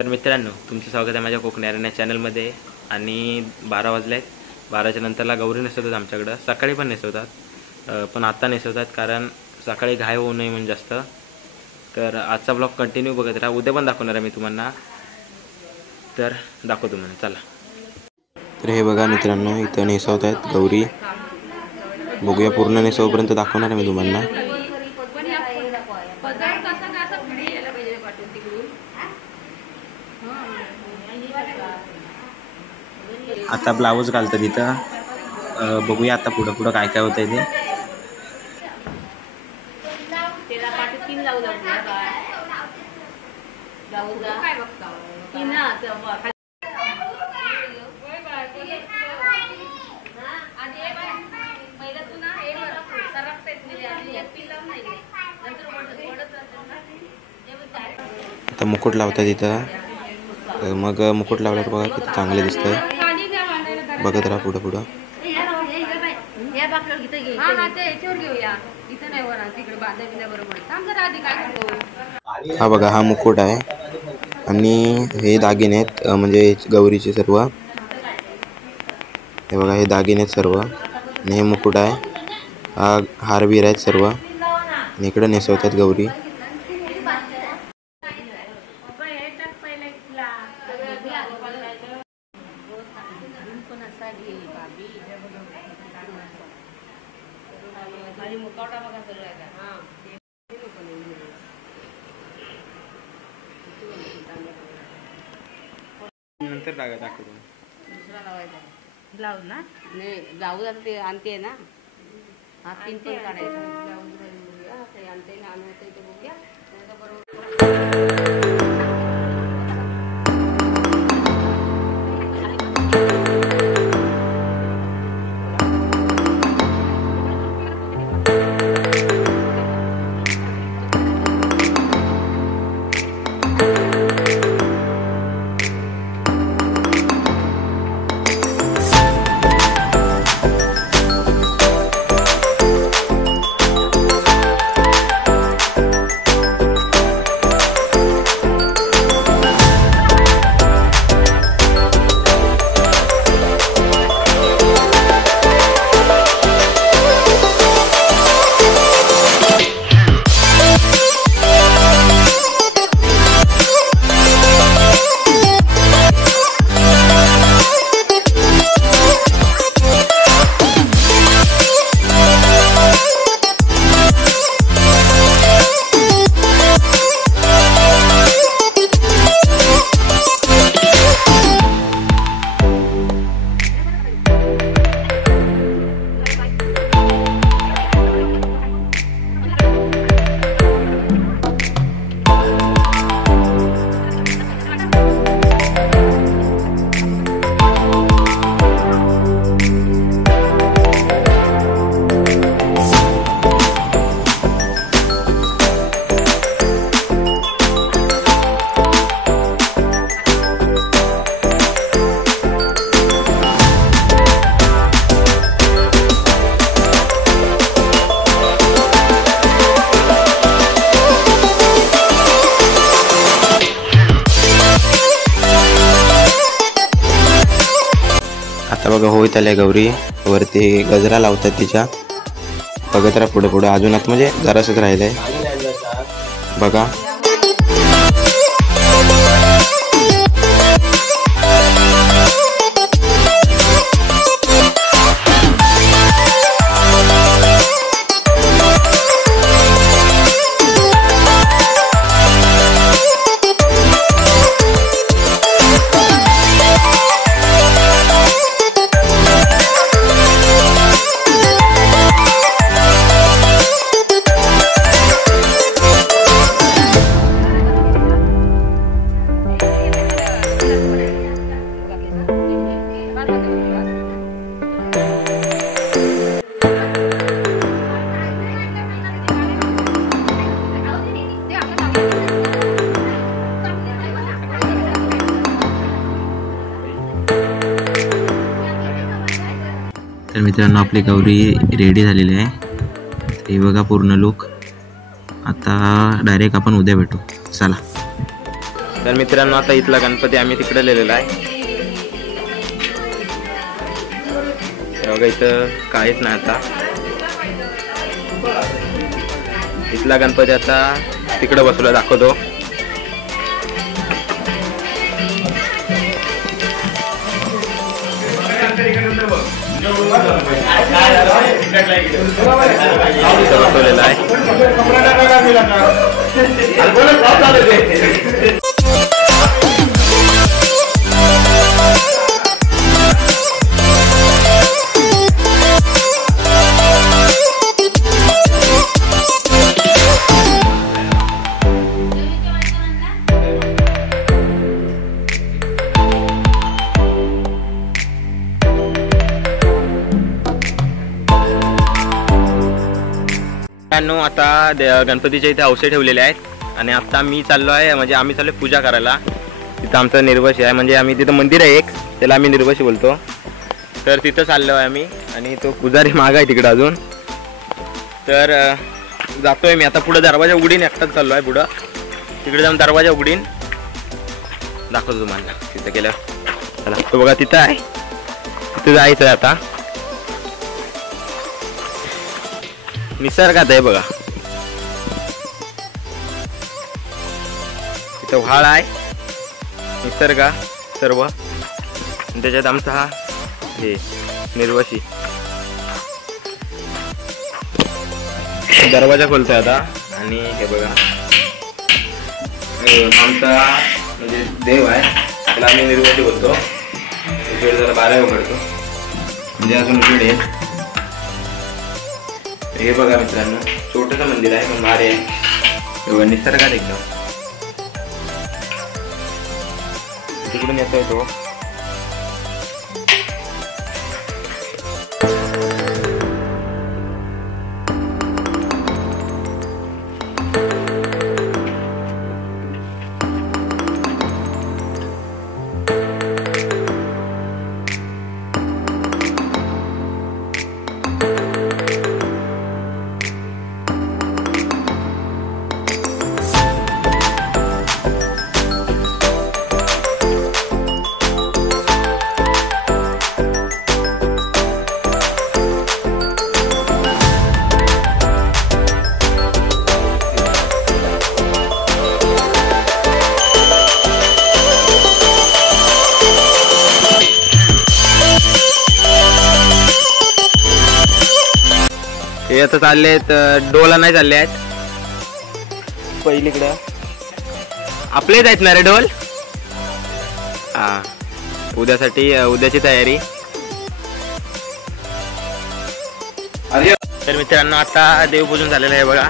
तर मित्रांनो, तुमचं स्वागत आहे माझ्या कोकणी अरण्या चॅनलमध्ये. आणि 12 वाजले आहेत. 12च्या नंतरला गौरी नेसवतात आमच्याकडं. सकाळी पण नेसवतात, पण आत्ता नेसवतात कारण सकाळी घाय होऊ नये म्हणून जास्त. तर आजचा ब्लॉग कंटिन्यू बघत राहा. उद्या पण दाखवणार आहे मी तुम्हाला, तर दाखवतो तुम्हाला. चला. तर हे बघा मित्रांनो, इथं नेसवत आहेत गौरी. बघूया, पूर्ण नेसवपर्यंत दाखवणार आहे मी तुम्हाला. आता ब्लाऊज घालतात इथं. बघूया आता पुढं पुढं काय काय होतंय ते. आता मुकुट लावतात इथं. मग मुकुट लावल्यावर बघा किती चांगले दिसतंय. बघत राहा पुढं पुढं. हा बघा, हा मुकुट आहे आणि हे दागिने आहेत, म्हणजे गौरीचे सर्व. हे बघा, हे दागिने आहेत सर्व आणि हे मुकुट आहे. हा हारबीर आहेत सर्व आणि इकडे नेसवतात गौरी. नंतर दाखवतो. दुसरा लावायचा ब्लाऊज ना, नाही ब्लाऊज आता ते आणते ना, हा पिन पण काढायचा. ब्लाऊज आणते ना, आणते ते बघूया बरोबर. आता बघा, होईत आल्या गौरी. वरती गजरा लावतात तिच्या. बघत राहा पुढे पुढे. अजून आत म्हणजे जरासच राहिलंय बघा. तर मित्रांनो, आपली गौरी रेडी झालेली आहे. हे बघा पूर्ण लुक. आता डायरेक्ट आपण उद्या भेटू. चला. तर मित्रांनो आता इथला गणपती आम्ही तिकडे लिहिलेला आहे. बघा इथं काहीच नाही आता. इथला गणपती आता तिकडे बसवला दाखवतो. बसवलेला आहे. आता गणपतीच्या इथे औषध ठेवलेले आहेत आणि आता मी चाललो आहे, म्हणजे आम्ही चाललो पूजा करायला. तिथं आमचं निर्वशी आहे, म्हणजे आम्ही तिथं मंदिर आहे एक, त्याला आम्ही निर्वशी बोलतो. तर तिथं चाललो आहे आम्ही आणि तो पुजारी माग आहे तिकडं अजून. तर जातोय मी आता पुढे. दरवाजा उघडीन, एकटाच चाललो आहे पुढं. तिकडे जाऊन दरवाजा उघडीन, दाखवतो तुम्हाला तिथं गेल्यावर. चला तो बघा तिथं आहे, तिथं जायचं आहे आता. निसर्गात आहे बघा, इथं व्हाळ आहे, निसर्ग सर्व. त्याच्यात आमचा हा हे निर्वशी. दरवाजा खोलतोय आता आणि हे बघा आमचा म्हणजे देव आहे, त्याला आम्ही निर्वशी बोलतो. इकडे जरा 12 उघडतो म्हणजे अजून इकडे. हे बघा मित्रांनो, छोटंसं मंदिर आहे पण भारी आहे. निसर्गात एकदम. तिकडून येतोय तो. हे आता चालले आहेत डोला, नाही चालले आहेत पहिलीकडं. आपलेच आहेत ना रे ढोल. हा, उद्यासाठी उद्याची तयारी. तर मित्रांनो आता देवपूजन झालेलं आहे बघा.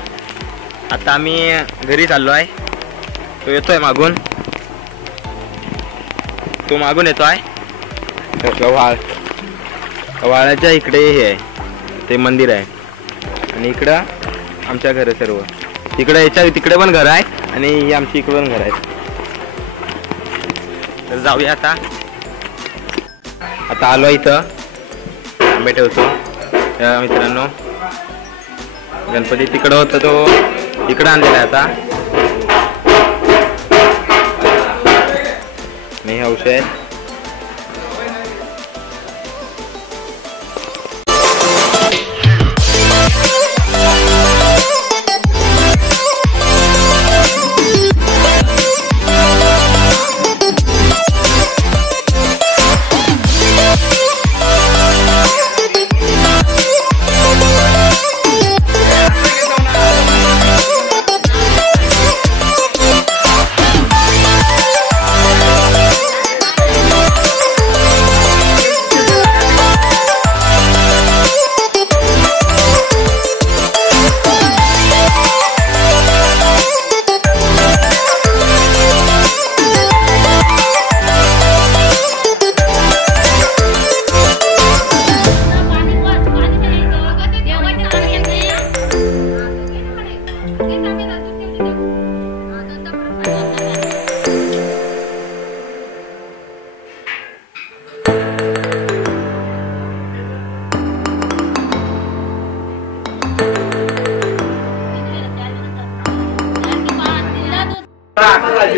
आता आम्ही घरी चाललो आहे. तो येतोय मागून, तो मागून येतो आहे. वाळाच्या इकडे हे आहे, ते मंदिर आहे आणि इकडं आमच्या घर सर्व. तिकडे याच्या तिकडे पण घर आहे आणि ही आमची इकडे पण घर आहेत. तर जाऊया आता. आता आलो इथं, आंबे ठेवतो. मित्रांनो गणपती तिकडं होता, तो इकडं आणलेला आहे आता. मी औषध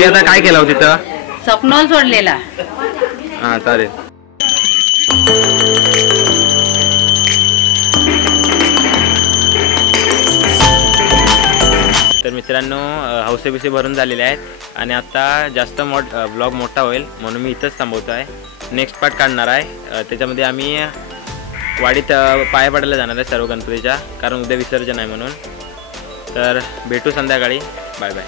गोपी आता काय केलं होतं तिथं? स्वप्नोल सोडलेला. हां चालेल. तर मित्रांनो हौसे बिसे भरून झालेले आहेत आणि आता जास्त ब्लॉग मोठा होईल म्हणून मी इथंच थांबवतो आहे. नेक्स्ट पार्ट काढणार आहे. त्याच्यामध्ये आम्ही वाडीत पाया पडायला जाणार आहे सर्व गणपतीच्या, कारण उद्या विसर्जन आहे म्हणून. तर भेटू संध्याकाळी. Bye bye.